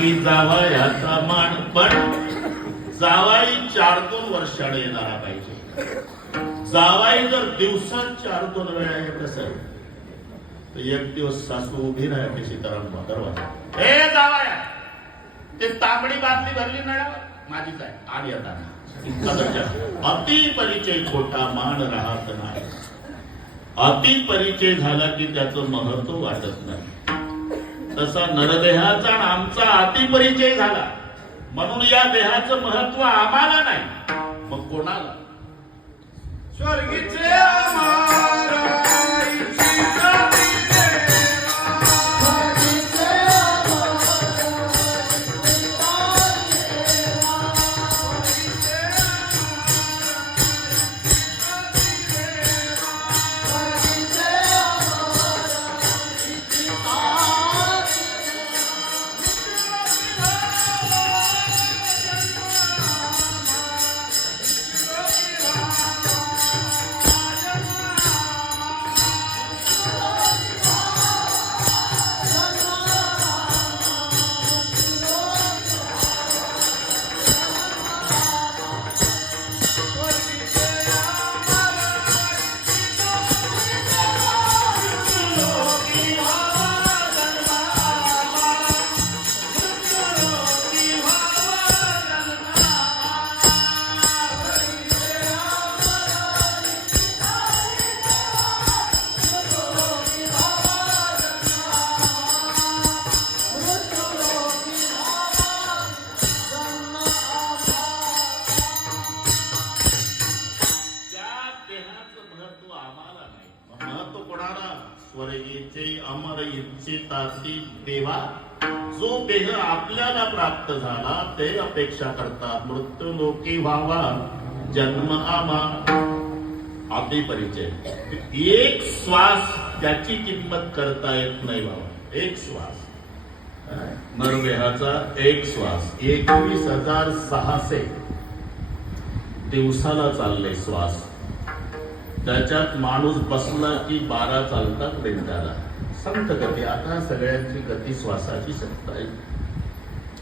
जावयाचा मान पण जावाई 4-2 वर्षाने येणारा पाहिजे. जावाई जर दिवसात 4-2 वेळा येत असेल तर एक दिवस सासू उभी राहते सीताराम दरवाजा, हे जावाया ते तांबडी बातली भरली नळावर माझीच आहे आणि येताना अति परिचय खोटा मान राहत नाही. अति परिचय झाला की त्याचं महत्व वाटत नाही. तसा नरदेहाचा आमचा अतिपरिचय झाला म्हणून या देहाचं महत्व आम्हाला नाही मग कोणाला. स्वर्गीचे स्वर्गीचे अमर इच्छिताती देवा. जो देह आपल्याला प्राप्त झाला ते अपेक्षा करतात मृत्यू लोकी व्हावा जन्म आमा. अतिपरिचय एक श्वास त्याची किंमत करता येत नाही बाबा. एक श्वास नरदेहाचा एक श्वास 21,600 दिवसाला चालले श्वास. त्याच्यात माणूस बसला की 12 चालतात मिनिटाला. संत गती. आता सगळ्यांची गती श्वासाची संत आहे.